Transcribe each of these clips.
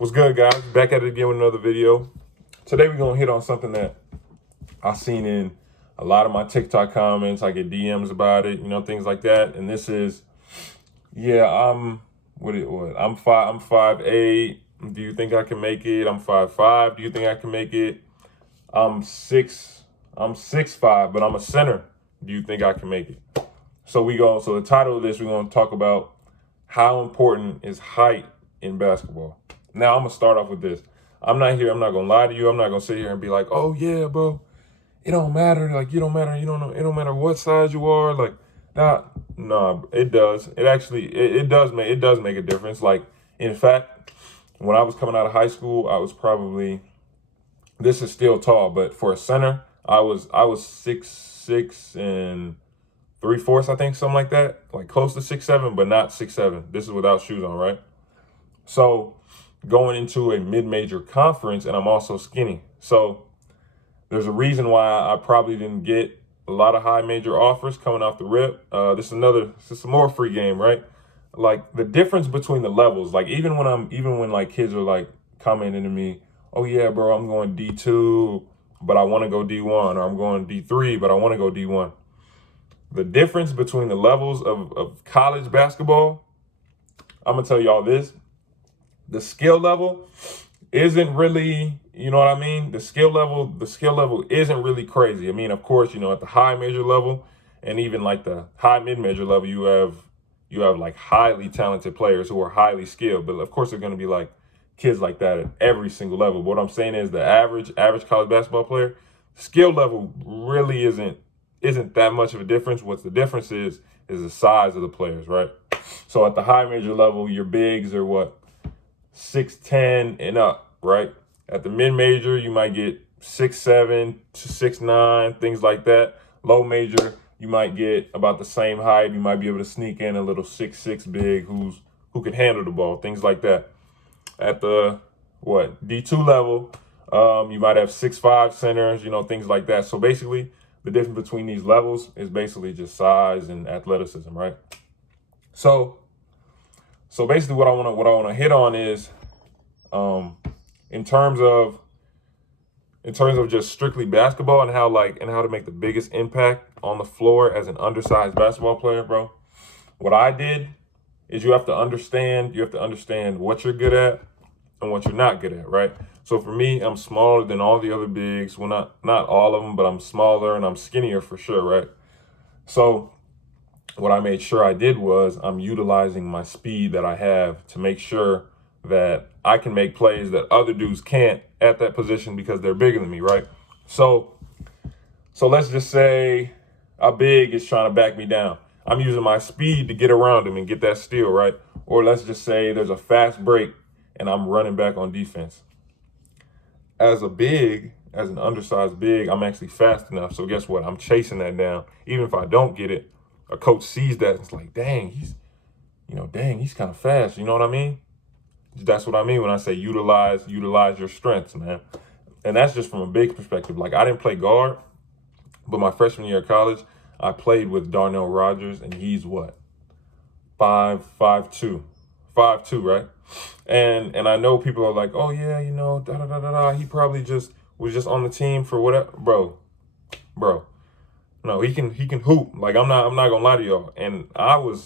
What's good, guys? Back at it again with another video. Today we're gonna hit on something that I've seen in a lot of my TikTok comments. I get DMs about it, things like that. And this is, I'm I'm 5'8". Do you think I can make it? I'm 5'5". Do you think I can make it? I'm 6'5", but I'm a center. Do you think I can make it? So the title of this, we're gonna talk about how important is height in basketball. Now I'm gonna start off with this. I'm not gonna lie to you. I'm not gonna sit here and be like, oh yeah, bro, it don't matter. Like, you don't matter. You don't know. It don't matter what size you are. Like, nah, it does. It does make a difference. Like, in fact, when I was coming out of high school, I was probably, this is still tall, but for a center, I was 6'6" and 3/4, I think, something like that. Like close to 6'7", but not 6'7". This is without shoes on, right? So going into a mid-major conference, and I'm also skinny. So there's a reason why I probably didn't get a lot of high major offers coming off the rip. This is a more free game, right? Like the difference between the levels, like even when like kids are like commenting to me, oh yeah, bro, I'm going D2, but I want to go D1, or I'm going D3, but I want to go D1. The difference between the levels of college basketball, I'm gonna tell y'all this. The skill level isn't really, you know what I mean? The skill level isn't really crazy. I mean, of course, at the high major level and even like the high mid-major level, you have like highly talented players who are highly skilled. But of course, they're gonna be like kids like that at every single level. But what I'm saying is the average college basketball player, skill level really isn't that much of a difference. What's the difference is the size of the players, right? So at the high major level, your bigs are what? 6'10" and up, right? At the mid-major, you might get 6'7" to 6'9", things like that. Low major, you might get about the same height. You might be able to sneak in a little 6'6" big who can handle the ball, things like that. At the D2 level, you might have 6'5" centers, things like that. So basically, the difference between these levels is basically just size and athleticism, right? So basically, what I want to hit on is, in terms of just strictly basketball and how to make the biggest impact on the floor as an undersized basketball player, bro. What I did is you have to understand what you're good at and what you're not good at, right? So for me, I'm smaller than all the other bigs. Well, not all of them, but I'm smaller and I'm skinnier for sure, right? So what I made sure I did was I'm utilizing my speed that I have to make sure that I can make plays that other dudes can't at that position because they're bigger than me, right? So let's just say a big is trying to back me down. I'm using my speed to get around him and get that steal, right? Or let's just say there's a fast break and I'm running back on defense. As an undersized big, I'm actually fast enough. So guess what? I'm chasing that down. Even if I don't get it, a coach sees that and it's like, dang, he's kind of fast. You know what I mean? That's what I mean when I say utilize your strengths, man. And that's just from a big perspective. Like, I didn't play guard, but my freshman year of college, I played with Darnell Rogers, and he's what? 5'2", right? And I know people are like, oh yeah, he probably was just on the team for whatever, bro. No, he can hoop. Like, I'm not gonna lie to y'all. And I'm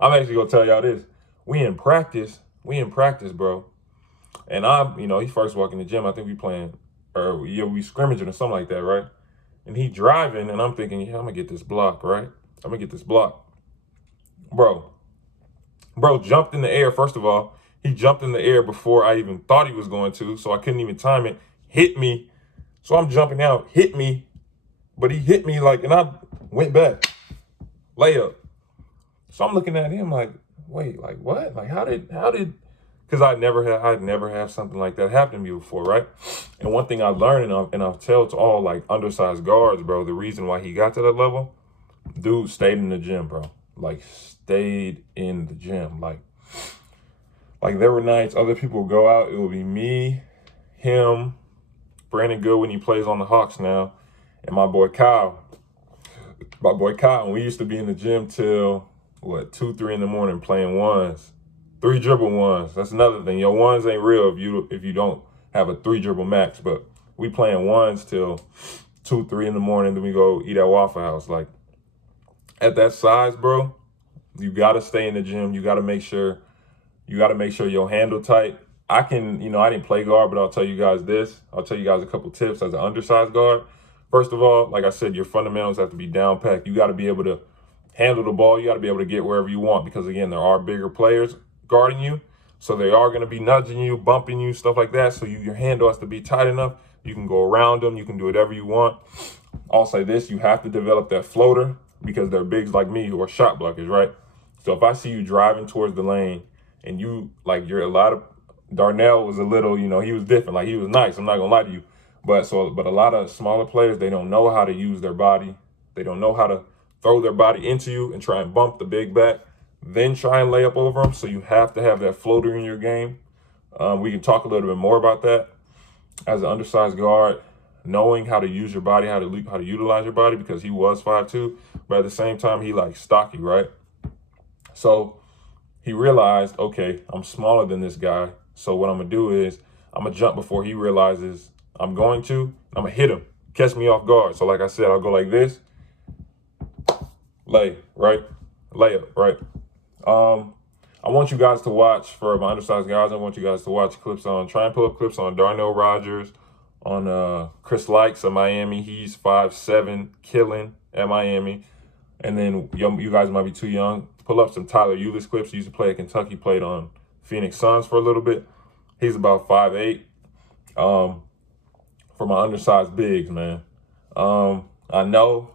actually gonna tell y'all this. We in practice, bro. And he first walked in the gym. I think we scrimmaging or something like that, right? And he driving, and I'm thinking, yeah, I'm gonna get this block, right? I'm gonna get this block, bro. Bro jumped in the air. First of all, he jumped in the air before I even thought he was going to, so I couldn't even time it. Hit me. So I'm jumping out, hit me. But he hit me and I went back. Layup. So I'm looking at him like, wait, like what? Like how did, because I'd never have something like that happen to me before, right? And one thing I learned, and I'll tell to all like undersized guards, bro, the reason why he got to that level, dude stayed in the gym, bro. Like stayed in the gym. Like there were nights other people would go out, it would be me, him, Brandon Goodwin, he plays on the Hawks now, and my boy Kyle. And we used to be in the gym till 2, 3 in the morning playing ones, 3 dribble ones. That's another thing. Your ones ain't real if you don't have a 3 dribble max. But we playing ones till 2, 3 in the morning. Then we go eat at Waffle House. Like, at that size, bro, you gotta stay in the gym. You gotta make sure your handle tight. I didn't play guard, but I'll tell you guys this. I'll tell you guys a couple tips as an undersized guard. First of all, like I said, your fundamentals have to be down packed. You got to be able to handle the ball. You got to be able to get wherever you want because, again, there are bigger players guarding you. So they are going to be nudging you, bumping you, stuff like that. So your handle has to be tight enough. You can go around them. You can do whatever you want. I'll say this. You have to develop that floater because they're bigs like me who are shot blockers, right? So if I see you driving towards the lane and Darnell was a little, he was different. Like, he was nice. I'm not going to lie to you. But a lot of smaller players, they don't know how to use their body. They don't know how to throw their body into you and try and bump the big back, then try and lay up over them. So you have to have that floater in your game. We can talk a little bit more about that as an undersized guard, knowing how to use your body, how to utilize your body, because he was 5'2", but at the same time, he like stocky, right? So he realized, okay, I'm smaller than this guy. So what I'm going to do is I'm going to jump before he realizes I'm going to hit him, catch me off guard. So like I said, I'll go like this, layup, right? I want you guys to watch, for my undersized guys, I want you guys to watch try and pull up clips on Darnell Rogers, on Chris Likes of Miami. He's 5'7", killing at Miami. And then you guys might be too young. Pull up some Tyler Ulis clips. He used to play at Kentucky, played on Phoenix Suns for a little bit. He's about 5'8". For my undersized bigs, man. I know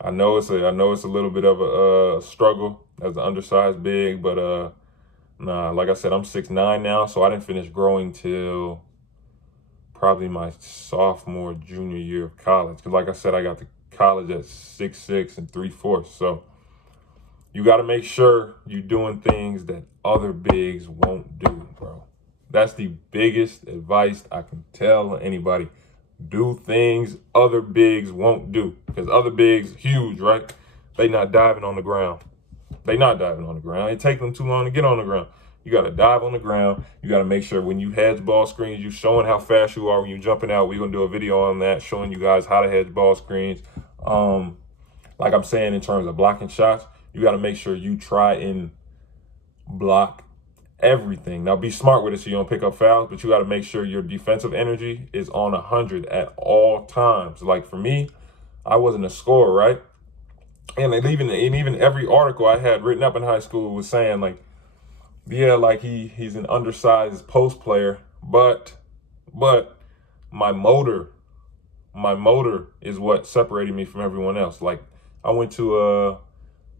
it's a little bit of a struggle as an undersized big, but nah, like I said, I'm 6'9" now, so I didn't finish growing till probably my sophomore, junior year of college. Because like I said, I got to college at 6'6" and 3/4. So you got to make sure you're doing things that other bigs won't do, bro. That's the biggest advice I can tell anybody. Do things other bigs won't do. Because other bigs, huge, right? They not diving on the ground. It takes them too long to get on the ground. You got to dive on the ground. You got to make sure when you hedge ball screens, you showing how fast you are when you're jumping out. We're going to do a video on that, showing you guys how to hedge ball screens. Like I'm saying, in terms of blocking shots, you got to make sure you try and block everything. Now, be smart with it so you don't pick up fouls, but you got to make sure your defensive energy is on 100 at all times. Like for me, I wasn't a scorer, right? And even every article I had written up in high school was saying, like, yeah, like he's an undersized post player, but my motor is what separated me from everyone else. Like I went to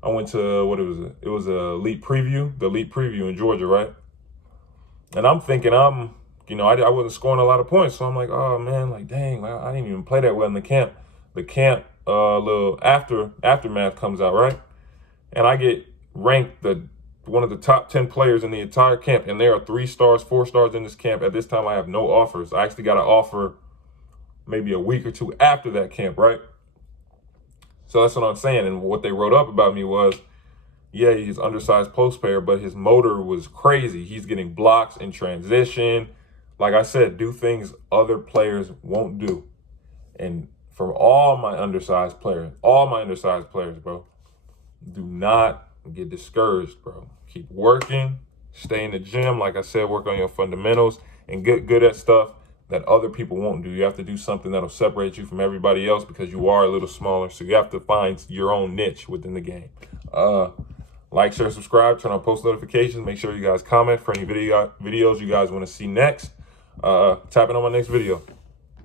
what it was a elite preview, the elite preview in Georgia, right? And I'm thinking I wasn't scoring a lot of points, so I'm like, oh man, like dang, I didn't even play that well in the camp. The camp little aftermath comes out, right? And I get ranked one of the top 10 players in the entire camp, and there are 3 stars, 4 stars in this camp. At this time, I have no offers. I actually got an offer maybe a week or 2 after that camp, right? So that's what I'm saying. And what they wrote up about me was, yeah, he's undersized post player, but his motor was crazy. He's getting blocks in transition. Like I said, do things other players won't do. And for all my undersized players, bro, do not get discouraged, bro. Keep working, stay in the gym. Like I said, work on your fundamentals and get good at stuff that other people won't do. You have to do something that'll separate you from everybody else because you are a little smaller. So you have to find your own niche within the game. Like, share, subscribe, turn on post notifications. Make sure you guys comment for any videos you guys want to see next. Tap in on my next video.